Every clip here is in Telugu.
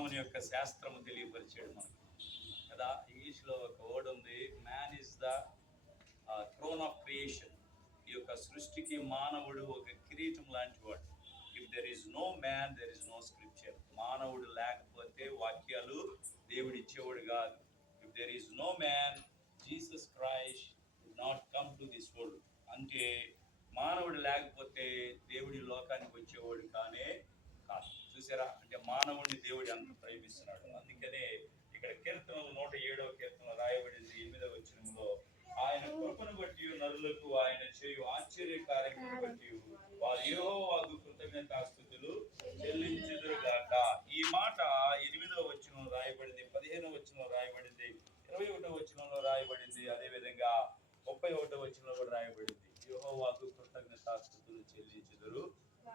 మానవుని యొక్క శాస్త్రము తెలియపరిచాడు మనకు కదా. ఇంగ్లీష్లో ఒక వర్డ్ ఉంది, man is the throne of creation. ఈ యొక్క సృష్టికి మానవుడు ఒక కిరీటం లాంటి వాడు. If there is no man there is no scripture. మానవుడు లేకపోతే వాక్యాలు దేవుడు ఇచ్చేవాడు కాదు. If there is no man Jesus Christ would not come to this world. అంటే మానవుడు లేకపోతే దేవుడి లోకానికి వచ్చేవాడు కానే కాదు. చూసారా, అంటే మానవుడిని దేవుడు ఎంత ప్రేమిస్తున్నాడు. అందుకనే ఇక్కడ కీర్తనలు 107వ కీర్తన రాయబడింది 8వ వచనంలో, ఆయన కృపను బట్టి నరులకు ఆయన చేయు ఆశ్చర్య కార్యములను బట్టి వారు యెహోవాకు కృతజ్ఞతాస్తుతులు చెల్లించుదురుగాక. ఈ మాట 8వ వచనంలో రాయబడింది, 15వ వచనంలో రాయబడింది, 21వ వచనంలో రాయబడింది, అదేవిధంగా 31వ వచనంలో కూడా రాయబడింది, యెహోవాకు కృతజ్ఞతాస్తుతులు చెల్లించుదురు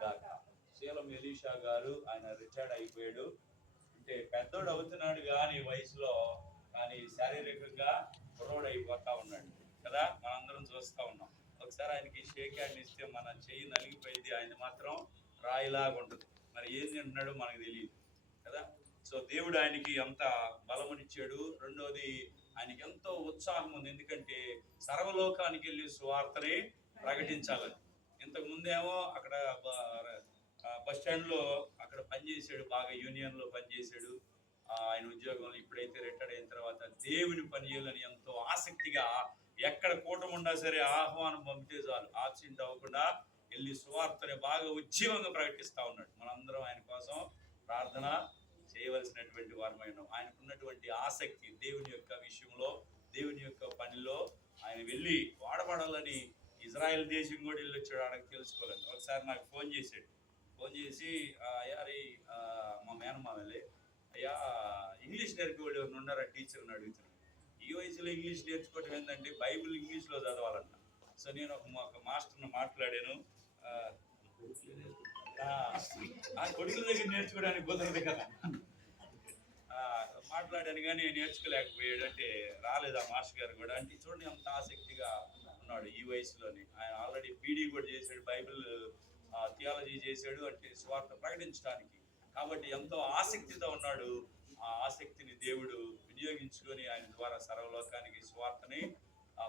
గాక. శీలం ఎలీషా గారు ఆయన రిటైర్డ్ అయిపోయాడు. అంటే పెద్దోడు అవుతున్నాడు కానీ వయసులో, కానీ శారీరకంగా కుర్రోడు అయిపోతా ఉన్నాడు కదా. మనందరం చూస్తూ ఉన్నాం. ఒకసారి ఆయనకి షేక్ హ్యాండ్ ఇస్తే మన చెయ్యి నలిగిపోయింది, ఆయన మాత్రం రాయిలాగా ఉంటుంది. మరి ఏం తింటున్నాడో మనకు తెలియదు కదా. సో దేవుడు ఆయనకి ఎంత బలమునిచ్చాడు. రెండోది, ఆయనకి ఎంతో ఉత్సాహం ఉంది, ఎందుకంటే సర్వలోకానికి వెళ్ళి సువార్తని ప్రకటించాలని. ఇంతకు ముందేమో అక్కడ బస్ స్టాండ్లో అక్కడ పనిచేసాడు, బాగా యూనియన్లో పనిచేసాడు ఆయన ఉద్యోగంలో. ఇప్పుడైతే రిటైర్డ్ అయిన తర్వాత దేవుని పని చేయాలని ఎంతో ఆసక్తిగా, ఎక్కడ కూటమి ఉన్నా సరే ఆహ్వానం పంపితే చాలు ఆబ్సెంట్ అవ్వకుండా వెళ్ళి సువార్తని బాగా ఉజ్జీవంగా ప్రకటిస్తూ ఉన్నాడు. మనందరం ఆయన కోసం ప్రార్థన చేయవలసినటువంటి వారమైన ఆయనకున్నటువంటి ఆసక్తి దేవుని యొక్క విషయంలో, దేవుని యొక్క పనిలో ఆయన వెళ్ళి వాడబడాలని. ఇజ్రాయెల్ దేశం కూడా వెళ్ళి వచ్చాడు, ఆడకి తెలుసుకోవాలని. ఒకసారి నాకు ఫోన్ చేశాడు. ఫోన్ చేసి, అయ్యా మా మేనమామలే, అయ్యా ఇంగ్లీష్ నేర్పేవాళ్ళు ఎవరు ఉన్నారా టీచర్ని అడుగుతున్నాను. ఈ వయసులో ఇంగ్లీష్ నేర్చుకోవటం ఏంటంటే బైబిల్ ఇంగ్లీష్లో చదవాలన్న. సో నేను ఒక మాస్టర్ని మాట్లాడాను. కొడుకుల దగ్గర నేర్చుకోవడానికి కుదరదు కదా. మాట్లాడాను కానీ నేర్చుకోలేకపోయాడు. అంటే రాలేదు ఆ మాస్టర్ గారు కూడా. అంటే చూడండి అంత ఆసక్తిగా ఉన్నాడు ఈ వయసులోని. ఆయన ఆల్రెడీ పీడీ కూడా చేశాడు, బైబిల్ థియాలజీ చేశాడు, అంటే స్వార్థ ప్రకటించడానికి. కాబట్టి ఎంతో ఆసక్తితో ఉన్నాడు. ఆ ఆసక్తిని దేవుడు వినియోగించుకొని ఆయన ద్వారా సర్వలోకానికి స్వార్థని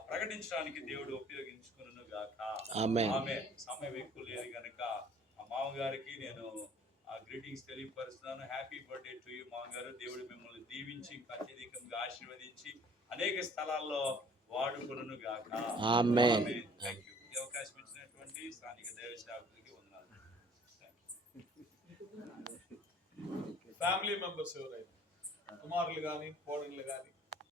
ప్రకటించడానికి దేవుడు ఉపయోగించుకును గాక. ఆమె సమయం ఎక్కువ లేదు కనుక మా మామగారికి నేను గ్రీటింగ్స్ తెలియపరుస్తున్నాను. హ్యాపీ బర్త్డే టు యూ మామగారు. దేవుడు మిమ్మల్ని దీవించి ఇంకా అత్యధికంగా ఆశీర్వదించి అనేక స్థలాల్లో వాడుకొనును గాక. థాంక్యూ. ఈ అవకాశం ఇచ్చినటువంటి స్థానిక దైవ సేవకులకి వందనాలు. ఫ్యామిలీ మెంబర్స్ ఎవరైనా కుమారులు కానీ కోడళ్ళు కానీ